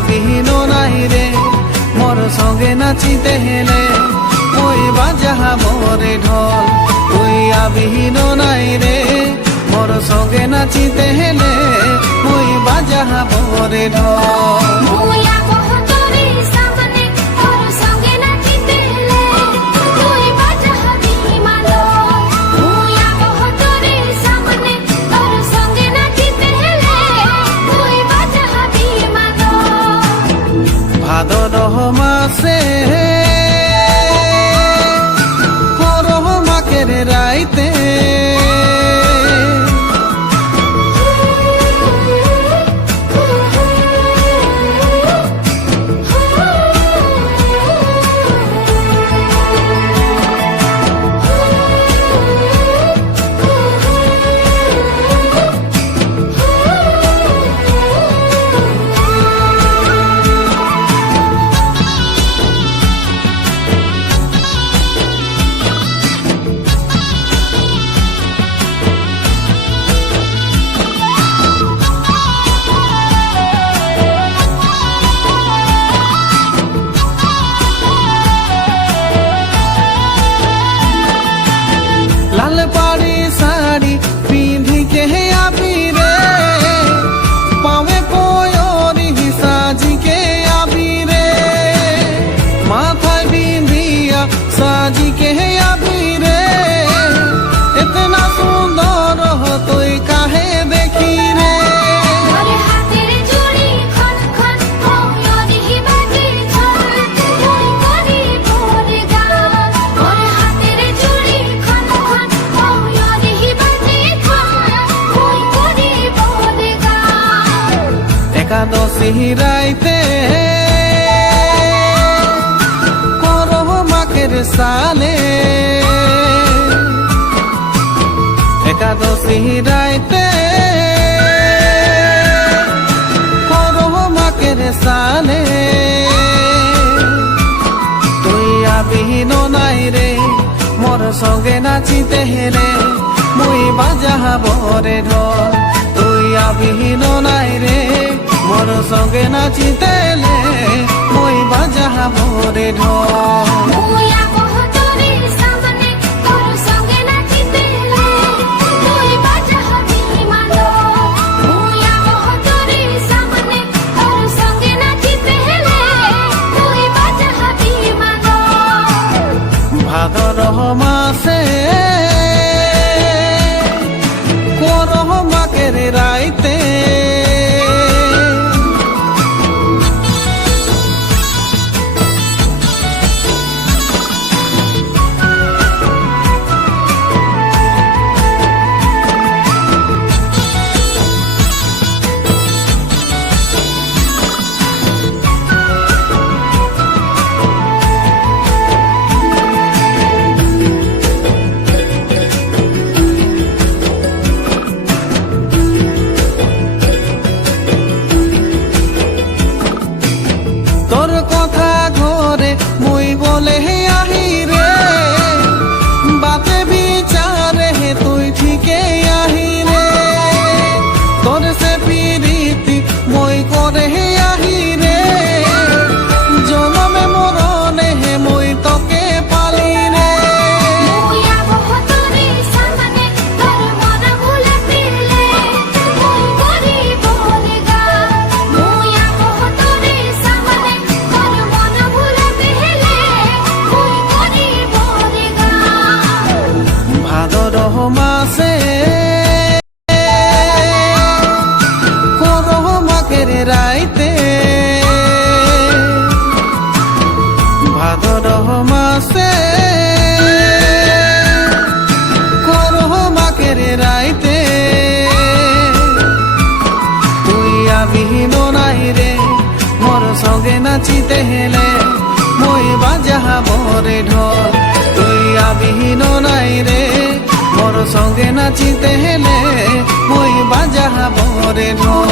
আবিহীন নাই রে মোর সঙ্গে নাচিতে হেলে মুই বাজাব রে ঢোল। তুই আবিহীন নাই রে মোর সঙ্গে নাচিতে হেলে মুই বাজাব রে ঢোল। ভাদর মাসে করহ মাকের রাইতে লাল পাড়ি শাড়ি পিঁধিকে আবি রে পাবে পয়রি সাজিকে আবি রে মাথায় বিঁধিয়া সাজিকে আবি রে এতনা সুন্দর তুই কাহে দেখি রে। একাদশী রাইতে করহ মাকের সালে একাদশী রাইতে করহ মাকের সালে তুই আবিহীন নাই রে মোর সঙ্গে নাচিতে হেলে মুই বাজাব রে ঢোল। তুই আবিহীন নাই রে মোর সঙ্গে নাচিতে হেলে মুই বাজাব রে ঢোল। ভাদর মাসে করহ মাকের রাইতে তোর কথা ঘরে মুই বলে আহি রে বাতে বিচারে তুই ঠিকে আহি রে তোর সে পিরিতি মই করে আহি রে জনমে মরণে মুই তোকে পালি রে। ভাদর মাসে করহ মাকের রাইতে ভাদর মাসে করহ মাকের রাইতে তুই আবিহীন নাই রে মোর সঙ্গে নাচিতে হেলে মুই বাজাব রে ঢোল। তুই আবিহীন নাই রে মোর সঙ্গে নাচিতে হেলে মুই বাজাব রে ঢোল।